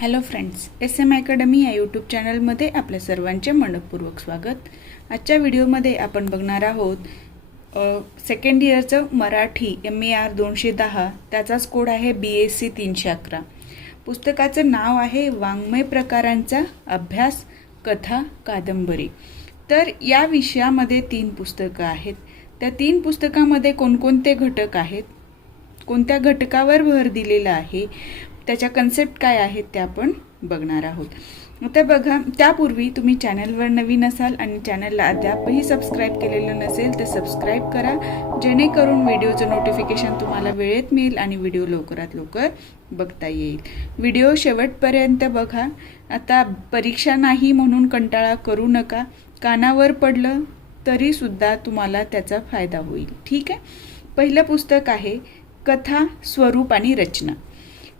Hello friends, SM academy या YouTube चॅनलमध्ये आपल्या सर्वांचे मनपूर्वक स्वागत। आजच्या व्हिडिओमध्ये आपण बघणार आहोत सेकंड इयरचं मराठी MER 210, त्याचाच कोड आहे BSc 311। पुस्तकाचं नाव आहे वाङ्मय प्रकारांचा अभ्यास, कथा, कादंबरी। तर या विषयामध्ये 3 पुस्तकं आहेत। त्या 3 पुस्तकामध्ये कोणकोणते घटक आहेत, कोणत्या घटकावर भर दिलेला आहे, त्याच्या कन्सेप्ट काय आहेत ते आपण बघणार आहोत। आता बघा, त्यापूर्वी तुम्ही चॅनलवर नवीन असाल आणि चॅनलला अद्यापही सबस्क्राइब केलेलं नसेल तर सबस्क्राइब करा, जेणेकरून व्हिडिओचं नोटिफिकेशन तुम्हाला वेळेत मिळेल आणि व्हिडिओ लवकरात लवकर बघता येईल। व्हिडिओ शेवटपर्यंत बघा। आता परीक्षा नाही म्हणून कंटाळा करू नका, कानावर पडलं तरी सुद्धा तुम्हाला त्याचा फायदा होईल, ठीक आहे। पहिलं पुस्तक आहे कथा, स्वरूप आणि रचना।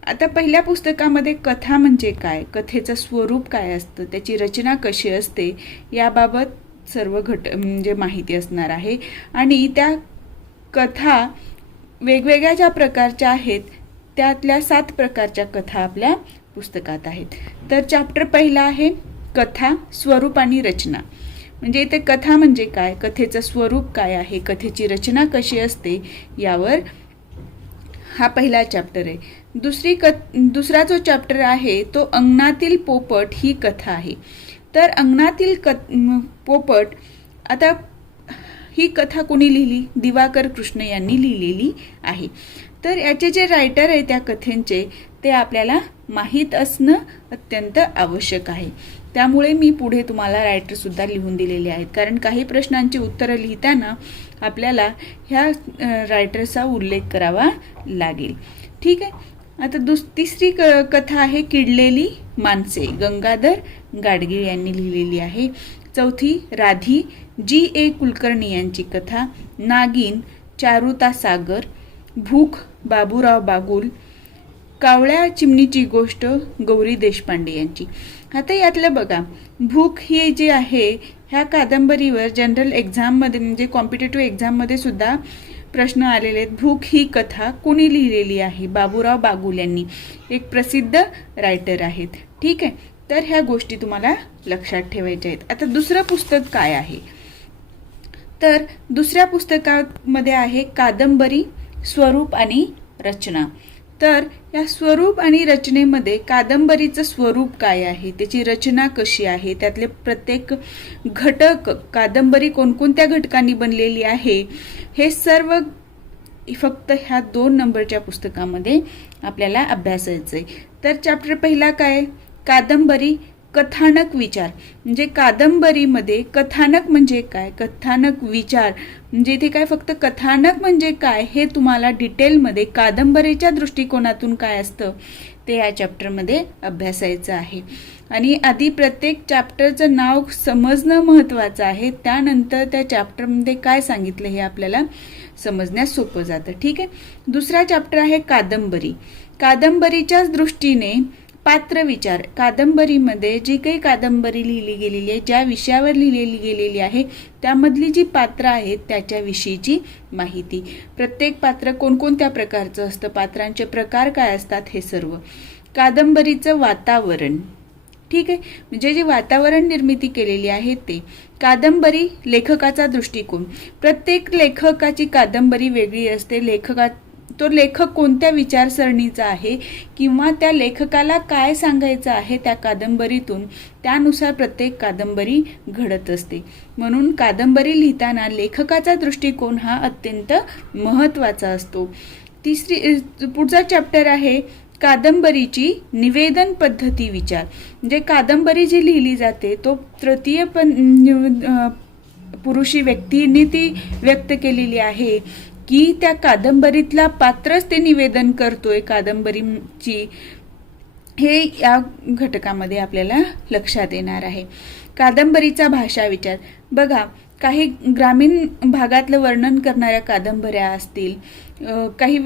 आता पहिल्या पुस्तकामध्ये कथा म्हणजे काय, कथेचं स्वरूप काय असतं, त्याची रचना कशी असते याबाबत सर्व म्हणजे माहिती असणार आहे। आणि त्या कथा वेगवेगळ्या ज्या प्रकारच्या आहेत त्यातल्या 7 प्रकारच्या कथा आपल्या पुस्तकात आहेत। तर चॅप्टर पहिला आहे कथा, स्वरूप आणि रचना। म्हणजे इथे कथा म्हणजे काय, कथेचं स्वरूप काय आहे, कथेची रचना कशी असते यावर हा पहिला चॅप्टर आहे। दुसरा जो चॅप्टर आहे तो अंगणातील पोपट ही कथा आहे। तर अंगणातील पोपट, आता ही कथा कोणी लिहिली, दिवाकर कृष्ण यांनी लिहिलेली आहे। तर याचे जे रायटर आहे त्या कथेंचे ते आपल्याला माहीत असणं अत्यंत आवश्यक आहे। त्यामुळे मी पुढे तुम्हाला रायटर सुद्धा लिहून दिलेले आहेत, कारण काही प्रश्नांची उत्तरं लिहिताना आपल्याला ह्या रायटरचा उल्लेख करावा लागेल, ठीक आहे। आता तिसरी कथा आहे किडलेली माणसे, गंगाधर गाडगीळ यांनी लिहिलेली आहे। चौथी राधी, G.A. कुलकर्णी यांची कथा। नागिन, चारुता सागर। भूक, बाबूराव बागुल। कावळ्या चिमणीची गोष्ट, गौरी देशपांडे यांची। आता यातलं बघा, भूक ही जी आहे ह्या कादंबरीवर जनरल एक्झाममध्ये म्हणजे कॉम्पिटेटिव्ह एक्झाममध्ये सुद्धा प्रश्न आलेले आहेत। भूक ही कथा कोणी लिहिलेली आहे, बाबूराव बागुल यांनी, एक प्रसिद्ध रायटर आहेत, ठीक आहे। तर ह्या गोष्टी तुम्हाला लक्षात ठेवायच्या आहेत। आता दुसरं पुस्तक काय आहे, तर दुसऱ्या पुस्तकामध्ये आहे कादंबरी, स्वरूप आणि रचना। तर या स्वरूप आणि रचनेमध्ये कादंबरीचं स्वरूप काय आहे, त्याची रचना कशी आहे, त्यातले प्रत्येक घटक, कादंबरी कोणकोणत्या घटकांनी बनलेली आहे, हे सर्व फक्त ह्या 2 नंबरच्या पुस्तकामध्ये आपल्याला अभ्यासायचं आहे। तर चॅप्टर पहिला काय, कादंबरी, कथानक विचार। म्हणजे कादंबरीमध्ये कथानक म्हणजे काय, कथानक विचार म्हणजे इथे काय, फक्त कथानक म्हणजे काय हे तुम्हाला डिटेलमध्ये कादंबरीच्या दृष्टिकोनातून काय असतं ते या चॅप्टरमध्ये अभ्यासायचं आहे। आणि आधी प्रत्येक चॅप्टरचं नाव समजणं महत्त्वाचं आहे, त्यानंतर त्या चॅप्टरमध्ये काय सांगितलं हे आपल्याला समजण्यास सोपं जातं, ठीक आहे। दुसरा चॅप्टर आहे कादंबरी। कादंबरीच्याच दृष्टीने पात्र विचार, कादंबरीमध्ये जी काही कादंबरी लिहिली गेलेली आहे, ज्या विषयावर लिहिलेली गेलेली आहे त्यामधली जी पात्र आहेत त्याच्याविषयीची माहिती, प्रत्येक पात्र कोणकोणत्या प्रकारचं असतं, पात्रांचे प्रकार काय असतात, हे सर्व। कादंबरीचं वातावरण, ठीक आहे, म्हणजे जे वातावरण निर्मिती केलेली आहे ते। कादंबरी, लेखकाचा दृष्टिकोन, प्रत्येक लेखकाची कादंबरी वेगळी असते। तो लेखक कोणत्या विचारसरणीचा आहे किंवा त्या लेखकाला काय सांगायचं आहे त्या कादंबरीतून, त्यानुसार प्रत्येक कादंबरी घडत असते। म्हणून कादंबरी लिहिताना लेखकाचा दृष्टिकोन हा अत्यंत महत्त्वाचा असतो। पुढचा चॅप्टर आहे कादंबरीची निवेदन पद्धती विचार। म्हणजे कादंबरी जी लिहिली जाते तो तृतीय पुरुषी व्यक्तीने ती व्यक्त केलेली आहे की त्या कादंबरीतला पात्रच ते निवेदन करतोय कादंबरीची, हे या घटकामध्ये आपल्याला लक्षात येणार आहे। कादंबरीचा भाषा विचार, बघा काही ग्रामीण भागातलं वर्णन करणाऱ्या कादंबऱ्या असतील, काही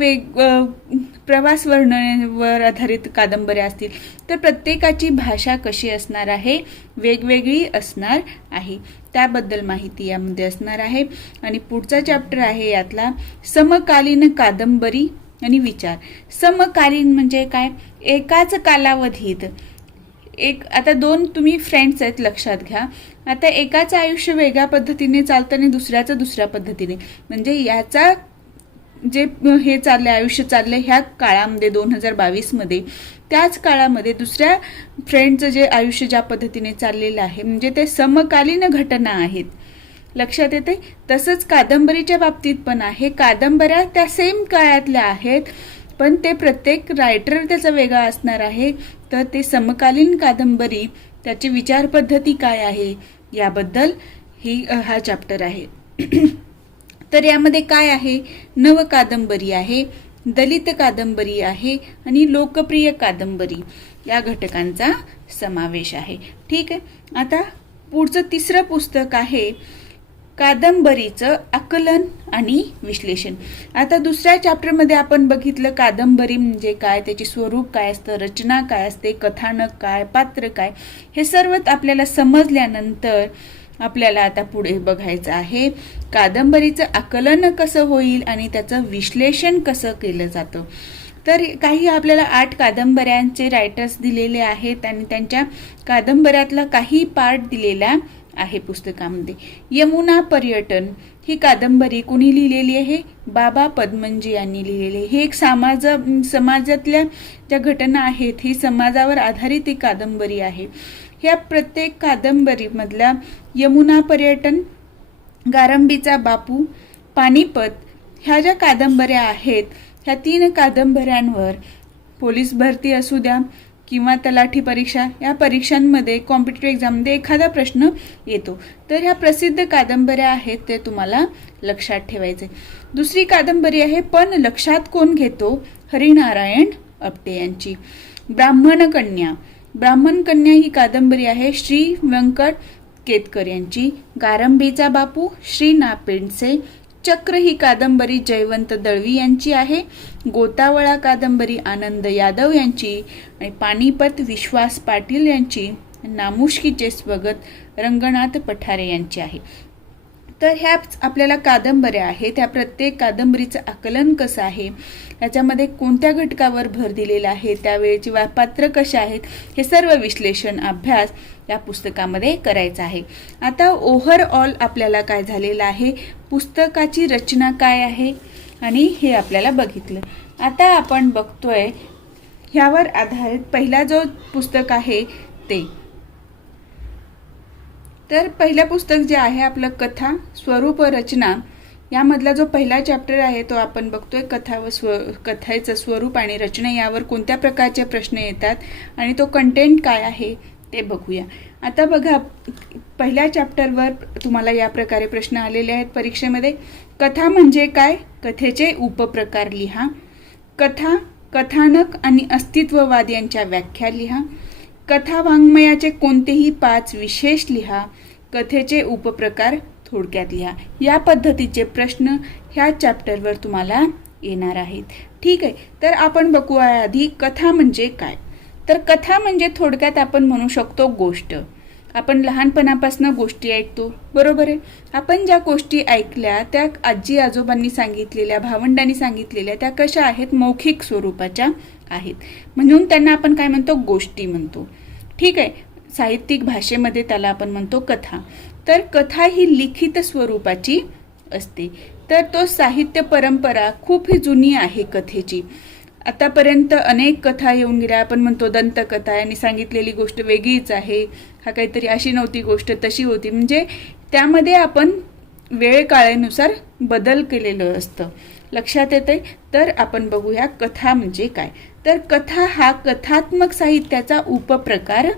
प्रवास वर्णनावर आधारित कादंबऱ्या असतील, तर प्रत्येकाची भाषा कशी असणार आहे, वेगवेगळी असणार आहे, त्याबद्दल माहिती यामध्ये असणार आहे। आणि पुढचा चॅप्टर आहे यातला समकालीन कादंबरी आणि विचार. समकालीन म्हणजे काय? एकाच कालावधीत आता दोन तुम्ही फ्रेंड्स आहेत, लक्षात घ्या. आता एकाचं आयुष्य वेगळ्या पद्धतीने चालतं आणि दुसऱ्याचं दुसऱ्या पद्धतीने. म्हणजे याचा जे हे चाललंय, आयुष्य चाललंय ह्या काळामध्ये 2022 त्याच काळामध्ये दुसऱ्या फ्रेंडचं जे आयुष्य ज्या पद्धतीने चाललेलं आहे, म्हणजे ते समकालीन घटना आहेत. लक्षात येते. तसंच कादंबरीच्या बाबतीत पण आहे. कादंबऱ्या त्या सेम काळातल्या आहेत, पण ते प्रत्येक रायटर त्याचा वेगळा असणार आहे. तर ते समकालीन कादंबरी, त्याची विचार पद्धती काय आहे याबद्दल हा चॅप्टर आहे. तर यामध्ये काय आहे? नव कादंबरी आहे, दलित कादंबरी आहे आणि लोकप्रिय कादंबरी या घटकांचा समावेश आहे. ठीक आहे. आता पुढचं तिसरं पुस्तक आहे कादंबरीचं आकलन आणि विश्लेषण. आता दुसऱ्या चॅप्टरमध्ये आपण बघितलं कादंबरी म्हणजे काय, त्याची स्वरूप काय असतं, रचना काय असते, कथानक काय, पात्र काय, हे सर्वच आपल्याला समजल्यानंतर आपल्याला आता पुढे बघायचं आहे कादंबरीचं आकलन कसं होईल आणि त्याचं विश्लेषण कसं केलं जातं. तर काही आपल्याला 8 कादंबऱ्यांचे रायटर्स दिलेले आहेत आणि त्यांच्या कादंबऱ्यातला काही पार्ट दिलेला आहे पुस्तकामध्ये. यमुना पर्यटन ही कादंबरी कुणी लिहिलेली आहे? बाबा पद्मनजी यांनी लिहिलेली. ही एक समाजातल्या ज्या घटना आहेत, ही समाजावर आधारित एक कादंबरी आहे. ह्या प्रत्येक कादंबरीमधल्या यमुना पर्यटन, गारंबीचा बापू, पानिपत ह्या ज्या कादंबऱ्या आहेत, ह्या 3 कादंबऱ्यांवर पोलीस भरती असू द्या किंवा तलाठी परीक्षा, या परीक्षांमध्ये कॉम्पिटिटिव्ह एक्झाममध्ये एखादा प्रश्न येतो. तर ह्या प्रसिद्ध कादंबऱ्या आहेत, ते तुम्हाला लक्षात ठेवायचे. दुसरी कादंबरी आहे पण लक्षात कोण घेतो? हरिनारायण आपटे यांची ब्राह्मण कन्या. ब्राह्मण कन्या ही कादंबरी आहे श्री व्यंकट केतकर यांची. गारंबीचा बापू श्री ना पेंडसे. चक्र ही कादंबरी जयवंत दळवी यांची आहे. गोतावळा कादंबरी आनंद यादव यांची आणि पानिपत विश्वास पाटील यांची. नामुष्कीचे स्वगत रंगनाथ पठारे यांची आहे. तर ह्या आपल्याला कादंबऱ्या आहेत. त्या प्रत्येक कादंबरीचं आकलन कसं आहे, याच्यामध्ये कोणत्या घटकावर भर दिलेला आहे, त्यावेळेची पात्र कशा आहेत, हे सर्व विश्लेषण अभ्यास या पुस्तकामध्ये करायचा आहे. आता ओव्हरऑल आपल्याला काय झालेलं आहे, पुस्तकाची रचना काय आहे आणि हे आपल्याला बघितलं. आता आपण बघतोय ह्यावर आधारित पहिला जो पुस्तक आहे ते. तर पहिलं पुस्तक जे आहे आपलं कथा स्वरूप रचना, यामधला जो पहिला चॅप्टर आहे तो आपण बघतोय. कथेचं स्वरूप आणि रचना यावर कोणत्या प्रकारचे प्रश्न येतात आणि तो कंटेंट काय आहे ते बघूया. आता बघा, पहिल्या चॅप्टरवर तुम्हाला या प्रकारे प्रश्न आलेले आहेत परीक्षेमध्ये. कथा म्हणजे काय? कथेचे उपप्रकार लिहा. कथा, कथानक आणि अस्तित्ववाद यांच्या व्याख्या लिहा. कथा वाङ्मयाचे कोणतेही 5 विशेष लिहा. कथेचे उपप्रकार थोडक्यात लिहा. या पद्धतीचे प्रश्न ह्या चॅप्टरवर तुम्हाला येणार आहेत. ठीक आहे. तर आपण बघूया आधी कथा म्हणजे काय. तर कथा म्हणजे थोडक्यात आपण म्हणू शकतो गोष्ट. आपण लहानपणापासून गोष्टी ऐकतो, बरोबर आहे. आपण ज्या गोष्टी ऐकल्या त्या आजी आजोबांनी सांगितलेल्या, भावंडांनी सांगितलेल्या, त्या कशा आहेत? मौखिक स्वरूपाच्या आहेत. म्हणून त्यांना आपण काय म्हणतो? गोष्टी म्हणतो. ठीक आहे. साहित्यिक भाषेमध्ये त्याला आपण म्हणतो कथा. तर कथा ही लिखित स्वरूपाची असते. तर तो साहित्य परंपरा खूप जुनी आहे कथेची. आतापर्यंत अनेक कथा येऊन गेल्या. आपण म्हणतो दंतकथा, यांनी सांगितलेली गोष्ट वेगळीच आहे, हा काहीतरी अशी नव्हती गोष्ट तशी होती. म्हणजे त्यामध्ये आपण वेळ काळानुसार बदल केलेलं असतं. लक्षात येते. तर आपण बघूया कथा म्हणजे काय. तर कथा हा कथात्मक साहित्याचा उपप्रकार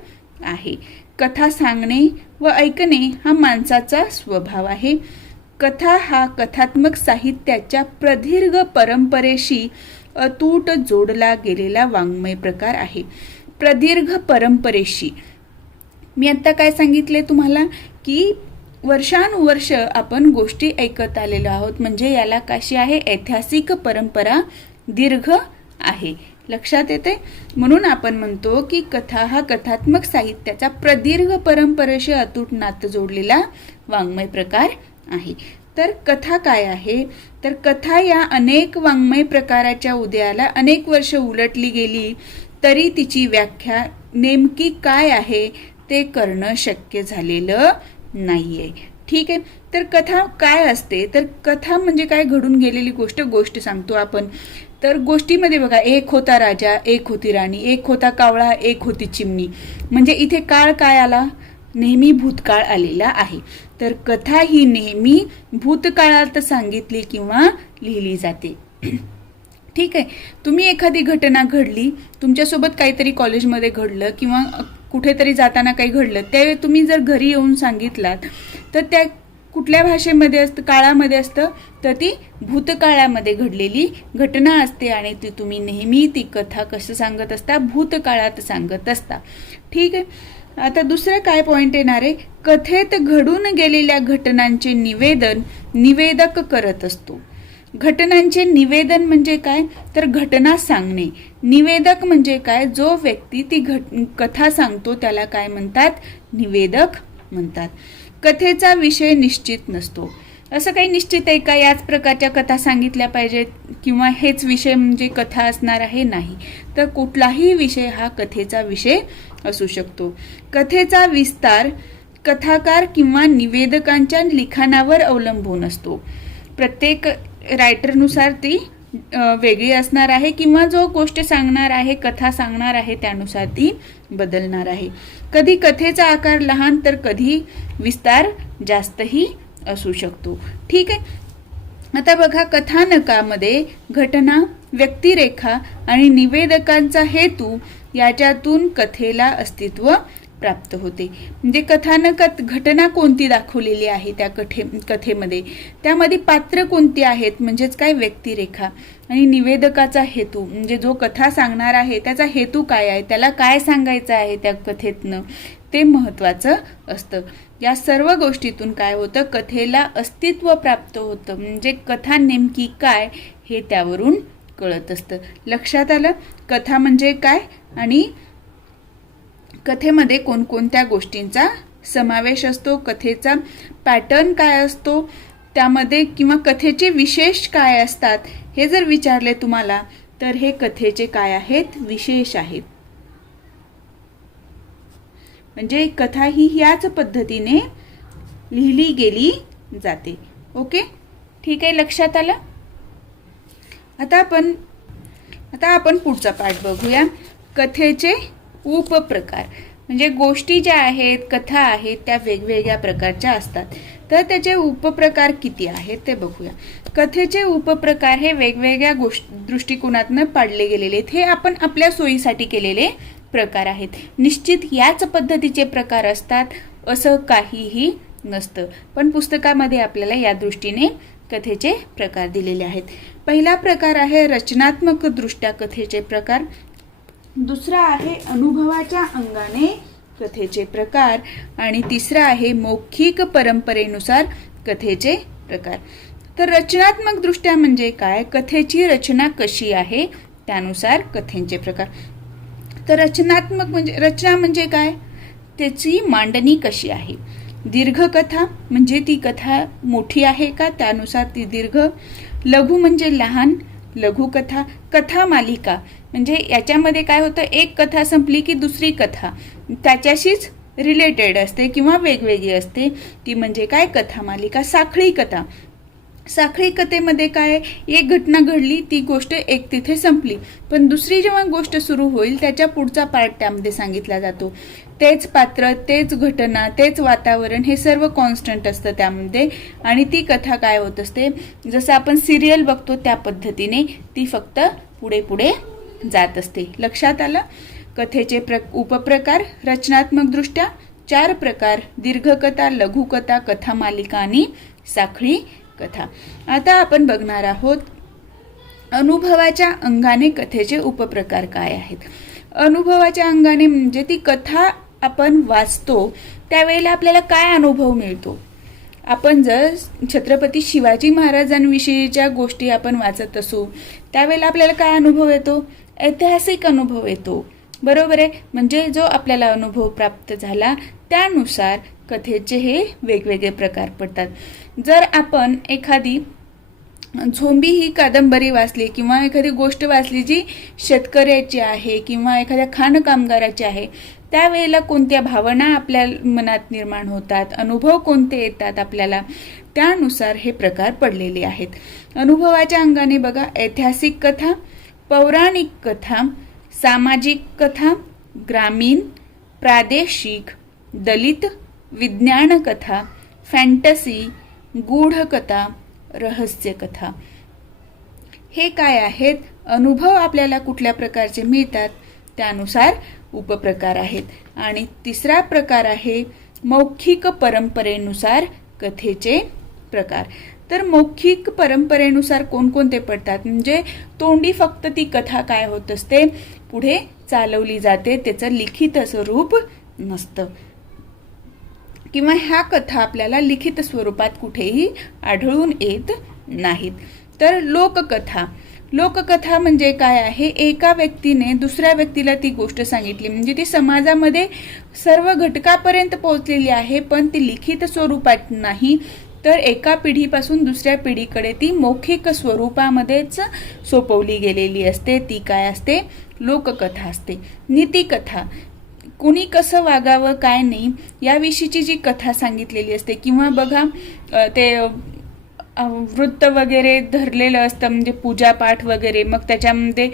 आहे. कथा सांगणे व ऐकणे हा माणसाचा स्वभाव आहे. कथा हा कथात्मक साहित्याच्या प्रदीर्घ परंपरेशी अतूट जोडला गेलेला वाङ्मय प्रकार आहे. प्रदीर्घ परंपरेशी, मी आता काय सांगितले तुम्हाला की वर्षानुवर्ष आपण गोष्टी ऐकत आलेलो आहोत, म्हणजे याला कशी आहे? ऐतिहासिक परंपरा दीर्घ आहे. लक्षात येते. म्हणून आपण म्हणतो की कथा हा कथात्मक साहित्याचा प्रदीर्घ परंपरेशी अतूट नातं जोडलेला वाङ्मय प्रकार आहे. तर कथा काय आहे, तर कथा या अनेक वाङ्मय प्रकाराच्या उदयाला अनेक वर्ष उलटली गेली तरी तिची व्याख्या नेमकी काय आहे ते करणं शक्य झालेलं नाहीये. ठीक आहे. तर कथा काय असते, तर कथा म्हणजे काय, घडून गेलेली गोष्ट सांगतो आपण. तर गोष्टीमध्ये बघा, एक होता राजा, एक होती राणी, एक होता कावळा, एक होती चिमणी. म्हणजे इथे काळ काय आला, नेहमी भूतकाळ आलेला आहे. तर कथा ही नेहमी भूतकाळात सांगितली किंवा लिहिली जाते. ठीक आहे. तुम्ही एखादी घटना घडली, तुमच्यासोबत काहीतरी कॉलेजमध्ये घडलं किंवा कुठेतरी जाताना काही घडलं, त्यावेळी तुम्ही जर घरी येऊन सांगितलात तर त्या कुठल्या भाषेमध्ये असतं, काळामध्ये असतं, तर ती भूतकाळामध्ये घडलेली घटना असते आणि ती तुम्ही नेहमी ती कथा कसं सांगत असता, भूतकाळात सांगत असता. ठीक आहे. आता दुसरं काय पॉइंट येणार आहे, कथेत घडून गेलेल्या घटनांचे निवेदन निवेदक करत असतो. घटनांचे निवेदन म्हणजे काय, तर घटना सांगणे. निवेदक म्हणजे काय, जो व्यक्ती ती कथा सांगतो त्याला काय म्हणतात, निवेदक म्हणतात. कथेचा विषय निश्चित नसतो. असं काही निश्चित आहे का याच प्रकारच्या कथा सांगितल्या पाहिजेत किंवा हेच विषय म्हणजे कथा असणार आहे, नाही. तर कुठलाही विषय हा कथेचा विषय असू शकतो. कथेचा विस्तार कथाकार किंवा निवेदकांच्या लिखाणावर अवलंबून असतो. प्रत्येक रायटरनुसार ती वेगळी असणार आहे किंवा जो गोष्ट सांगणार आहे, कथा सांगणार आहे, त्यानुसार ती बदलणार आहे. कधी कथेचा आकार लहान तर कधी विस्तार जास्तही असू शकतो. ठीक आहे. आता बघा, कथानकामध्ये घटना, व्यक्तिरेखा आणि निवेदकांचा हेतू याच्यातून कथेला अस्तित्व प्राप्त होते. म्हणजे कथानकात घटना कोणती दाखवलेली आहे त्या कथेमध्ये, त्यामध्ये पात्र कोणती आहेत म्हणजेच काय, व्यक्तिरेखा, आणि निवेदकाचा हेतू म्हणजे जो कथा सांगणार आहे त्याचा हेतू काय आहे, त्याला काय सांगायचं आहे त्या कथेतनं, ते महत्त्वाचं असतं. या सर्व गोष्टीतून काय होतं, कथेला अस्तित्व प्राप्त होतं. म्हणजे कथा नेमकी काय हे त्यावरून कळत असतं. लक्षात आलं, कथा म्हणजे काय आणि कथेमध्ये कोणकोणत्या गोष्टींचा समावेश असतो, कथेचा पॅटर्न काय असतो त्यामध्ये, किंवा कथेचे विशेष काय असतात, हे जर विचारले तुम्हाला तर हे कथेचे काय आहेत, विशेष आहेत. म्हणजे कथा ही ह्याच पद्धतीने लिहिली गेली जाते. ओके, ठीक आहे, लक्षात आलं. आता आपण पुढचा पाठ बघूया. कथेचे उपप्रकार. म्हणजे गोष्टी ज्या आहेत, कथा आहेत, त्या वेगवेगळ्या प्रकारच्या असतात. तर त्याचे उपप्रकार किती आहेत ते बघूया. कथेचे उपप्रकार हे वेगवेगळ्या दृष्टिकोनातून पाडले गेलेले आहेत. हे आपण आपल्या सोयीसाठी केलेले प्रकार आहेत. निश्चित याच पद्धतीचे प्रकार असतात असं काहीही नसतं, पण पुस्तकामध्ये आपल्याला या दृष्टीने कथेचे प्रकार दिलेले आहेत. पहिला प्रकार आहे रचनात्मक दृष्ट्या कथेचे प्रकार. दुसरा आहे अनुभवाच्या अंगाने कथेचे प्रकार आणि तिसरा आहे मौखिक परंपरेनुसार कथेचे प्रकार. तर रचनात्मक दृष्ट्या म्हणजे काय, कथेची रचना कशी आहे त्यानुसार कथेचे प्रकार. तर रचना म्हणजे काय, त्याची मांडणी कशी आहे. दीर्घ कथा म्हणजे ती कथा मोठी आहे का त्यानुसार ती दीर्घ. लघु म्हणजे लहान, लघुकथा. कथा मालिका म्हणजे याच्यामध्ये काय होतं, एक कथा संपली की दुसरी कथा त्याच्याशीच रिलेटेड असते किंवा वेगवेगळी असते, ती म्हणजे काय, कथा मालिका. साखळी कथा. साखळी कथेमध्ये काय, एक घटना घडली, ती गोष्ट एक तिथे संपली, पण दुसरी जेव्हा गोष्ट सुरू होईल त्याच्या पुढचा पार्ट त्यामध्ये सांगितला जातो. तेच पात्र, तेच घटना, तेच वातावरण, हे सर्व कॉन्स्टंट असतं त्यामध्ये आणि ती कथा काय होत असते, जसं आपण सिरियल बघतो त्या पद्धतीने ती फक्त पुढे पुढे जात असते. लक्षात आलं. कथेचे उपप्रकार रचनात्मक दृष्ट्या 4 प्रकार: दीर्घकथा, लघुकथा, कथा मालिका आणि साखळी कथा. आता आपण बघणार आहोत अनुभवाच्या अंगाने कथेचे उपप्रकार काय आहेत. अनुभवाच्या अंगाने म्हणजे ती कथा आपण वाचतो त्यावेळेला आपल्याला काय अनुभव मिळतो. आपण जर छत्रपती शिवाजी महाराजांविषयीच्या गोष्टी आपण वाचत असू त्यावेळेला आपल्याला काय अनुभव येतो, ऐतिहासिक अनुभव येतो. बरोबर आहे. म्हणजे जो आपल्याला अनुभव प्राप्त झाला त्यानुसार कथेचे हे वेगवेगळे प्रकार पडतात. जर आपण एखादी झोंबी ही कादंबरी वाचली किंवा एखादी गोष्ट वाचली जी शेतकऱ्याची आहे किंवा एखाद्या खाण कामगाराची आहे, त्यावेळेला कोणत्या भावना आपल्या मनात निर्माण होतात, अनुभव कोणते येतात आपल्याला, त्यानुसार हे प्रकार पडलेले आहेत. अनुभवाच्या अंगाने बघा, ऐतिहासिक कथा, पौराणिक कथा, सामाजिक कथा, ग्रामीण, प्रादेशिक, दलित, विज्ञान कथा, फॅन्टसी, गूढ कथा, रहस्य कथा. हे काय आहेत? अनुभव आपल्याला कुठल्या प्रकारचे मिळतात त्यानुसार उपप्रकार आहेत. आणि तिसरा प्रकार आहे मौखिक परंपरेनुसार कथेचे प्रकार. तर मौखिक परंपरेनुसार कोणकोणते पडतात? म्हणजे तोंडी फक्त ती कथा काय होत असते, पुढे चालवली जाते, त्याचं लिखित स्वरूप नसतं किंवा ह्या कथा आपल्याला लिखित स्वरूपात कुठेही आढळून येत नाहीत. तर लोककथा, लोककथा म्हणजे काय आहे? एका व्यक्तीने दुसऱ्या व्यक्तीला ती गोष्ट सांगितली, म्हणजे ती समाजामध्ये सर्व घटकापर्यंत पोहोचलेली आहे, पण ती लिखित स्वरूपात नाही, तर एका पिढीपासून दुसऱ्या पिढीकडे ती मौखिक स्वरूपामध्येच सोपवली गेलेली असते. ती काय असते? लोककथा असते. नीतिकथा, कुणी कसं वागावं काय नाही याविषयीची जी कथा सांगितलेली असते. किंवा बघा ते वृत्त वगैरे धरलेलं असतं, म्हणजे पूजापाठ वगैरे, मग त्याच्यामध्ये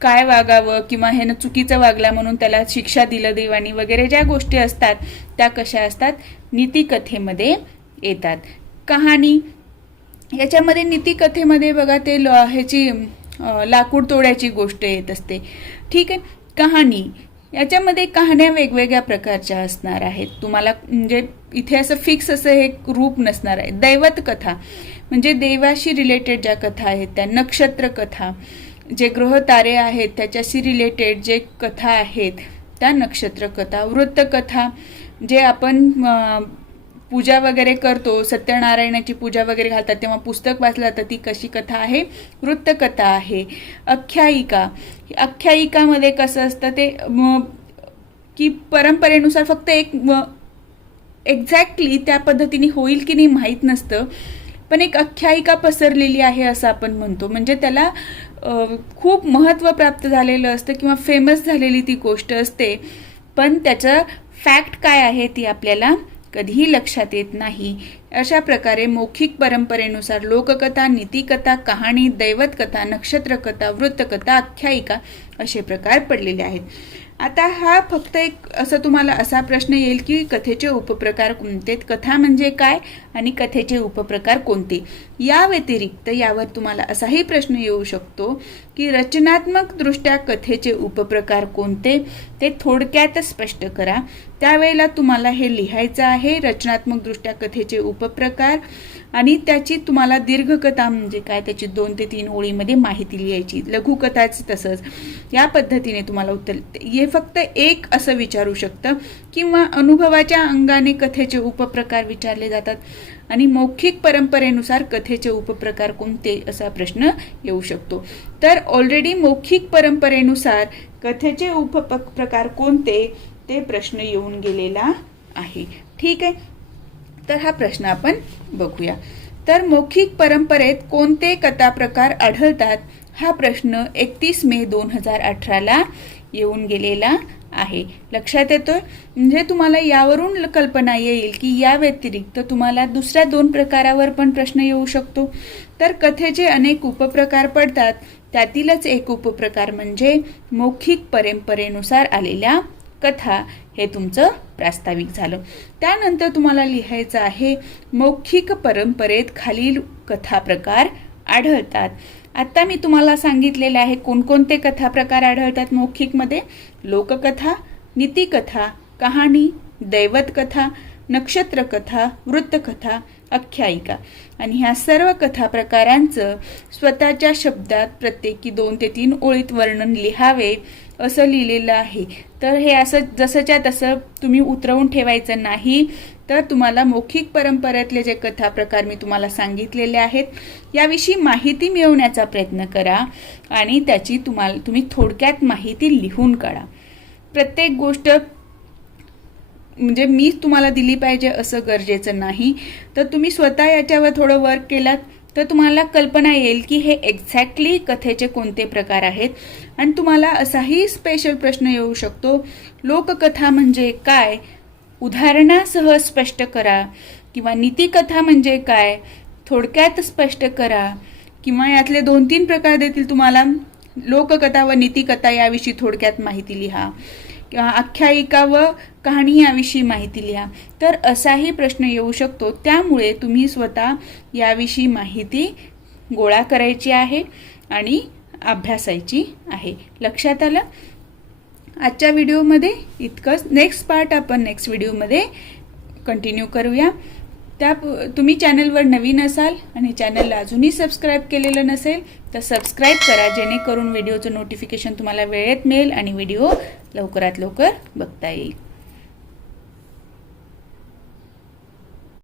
काय वागावं किंवा ह्यानं चुकीचं वागला म्हणून त्याला शिक्षा दिलं देवानी वगैरे ज्या गोष्टी असतात त्या कशा असतात? नीतिकथेमध्ये येतात. कहाणी, याच्यामध्ये नीतिकथेमध्ये बघा ते ह्याची लाकूड तोड्याची गोष्ट येत असते. ठीक आहे. कहाणी, याच्यामध्ये कहाण्या वेगवेगळ्या प्रकारच्या असणार आहेत. तुम्हाला म्हणजे इथे असं फिक्स असं हे रूप नसणार आहे. दैवत कथा म्हणजे देवाशी रिलेटेड ज्या कथा आहेत त्या. नक्षत्र कथा, जे ग्रह तारे आहेत त्याच्याशी रिलेटेड जे कथा आहेत त्या नक्षत्र कथा. वृत्तकथा, जे आपण पूजा वगैरे करतो, सत्यनारायणाची पूजा वगैरे घालतात तेव्हा पुस्तक वाचलं जातं, ती कशी कथा आहे? वृत्तकथा आहे. आख्यायिका, आख्यायिकामध्ये कसं असतं ते की परंपरेनुसार फक्त एक एक्झॅक्टली त्या पद्धतीने होईल की नाही माहीत नसतं, पण एक आख्यायिका पसरलेली आहे असं आपण म्हणतो. म्हणजे त्याला खूप महत्त्व प्राप्त झालेलं असतं किंवा फेमस झालेली ती गोष्ट असते, पण त्याचं फॅक्ट काय आहे ती आपल्याला कधीही लक्षात येत नाही. अशा प्रकारे मौखिक परंपरेनुसार लोककथा, नीतिकथा, कहाणी, दैवतकथा, नक्षत्रकथा, वृत्तकथा, आख्यायिका असे प्रकार पडलेले आहेत. आता हा फक्त एक असं तुम्हाला असा प्रश्न येईल की कथेचे उपप्रकार कोणते, कथा म्हणजे काय आणि कथेचे उपप्रकार कोणते. या व्यतिरिक्त यावर तुम्हाला असाही प्रश्न येऊ शकतो की रचनात्मक दृष्ट्या कथेचे उपप्रकार कोणते ते थोडक्यात स्पष्ट करा. त्यावेळेला तुम्हाला हे लिहायचं आहे, रचनात्मक दृष्ट्या कथेचे उपप्रकार, आणि त्याची तुम्हाला दीर्घकथा म्हणजे काय त्याची 2 ते 3 ओळीमध्ये माहिती लिहायची. लघुकथाच तसंच. या पद्धतीने तुम्हाला उत्तर, हे फक्त एक असं विचारू शकतं किंवा अनुभवाच्या अंगाने कथेचे उपप्रकार विचारले जातात आणि मौखिक परंपरेनुसार कथेचे उपप्रकार कोणते असा प्रश्न येऊ शकतो. तर ऑलरेडी मौखिक परंपरेनुसार कथेचे उपप्रकार कोणते ते प्रश्न येऊन गेलेला आहे. ठीक आहे. तर हा प्रश्न आपण बघूया. तर मौखिक परंपरेत कोणते कथाप्रकार आढळतात हा प्रश्न 31 मे 2018 येऊन गेलेला आहे. लक्षात येतोय? म्हणजे तुम्हाला यावरून कल्पना येईल की या व्यतिरिक्त तुम्हाला दुसऱ्या 2 प्रकारावर पण प्रश्न येऊ शकतो. तर कथेचे अनेक उपप्रकार पडतात, त्यातीलच एक उपप्रकार म्हणजे मौखिक परंपरेनुसार आलेल्या कथा. हे तुमचं प्रास्ताविक झालं. त्यानंतर तुम्हाला लिहायचं आहे मौखिक परंपरेत खालील कथा प्रकार आढळतात. आता मी तुम्हाला सांगितलेले आहे कोणकोणते कथा प्रकार आढळतात मौखिकमध्ये. लोककथा, नीतिकथा, कहाणी, दैवतकथा, नक्षत्रकथा, वृत्तकथा, आख्यायिका. आणि ह्या सर्व कथा प्रकारांचं स्वतःच्या शब्दात प्रत्येकी 2 ते 3 ओळीत वर्णन लिहावे असं लिहिलेलं आहे. तर हे असं जसंच्या तसं तुम्ही उतरवून ठेवायचं नाही. तर तुम्हाला मौखिक परंपरेतले जे कथा प्रकार मी तुम्हाला सांगितलेले आहेत याविषयी माहिती मिळवण्याचा प्रयत्न करा आणि त्याची तुम्ही थोडक्यात माहिती लिहून काढा. प्रत्येक गोष्ट म्हणजे मीच तुम्हाला दिली पाहिजे असं गरजेचं नाही. तर तुम्ही स्वतः याच्यावर थोडं वर्क केलात तर तुम्हाला कल्पना येईल की हे एक्झॅक्टली कथेचे कोणते प्रकार आहेत. आणि तुम्हाला असाही स्पेशल प्रश्न येऊ शकतो, लोककथा म्हणजे काय, उदाहरणासह स्पष्ट करा, किंवा नीतिकथा म्हणजे काय थोडक्यात स्पष्ट करा, किंवा यातले 2-3 प्रकार देतील तुम्हाला, लोककथा व नीतिकथा याविषयी थोडक्यात माहिती लिहा, किंवा आख्यायिका व कहाणी याविषयी माहिती लिहा. तर असाही प्रश्न येऊ शकतो. त्यामुळे तुम्ही स्वतः याविषयी माहिती गोळा करायची आहे आणि अभ्यासायची आहे. लक्षात आलं? आजच्या व्हिडिओमध्ये इतकंच. नेक्स्ट पार्ट आपण नेक्स्ट व्हिडिओमध्ये कंटिन्यू करूया. तुम्ही चॅनलवर नवीन असाल आणि चॅनलला अजूनही सबस्क्राईब केलेलं नसेल तर सबस्क्राईब करा, जेणेकरून व्हिडिओचं नोटिफिकेशन तुम्हाला वेळेत मिळेल आणि व्हिडिओ लवकरात लवकर बघता येईल.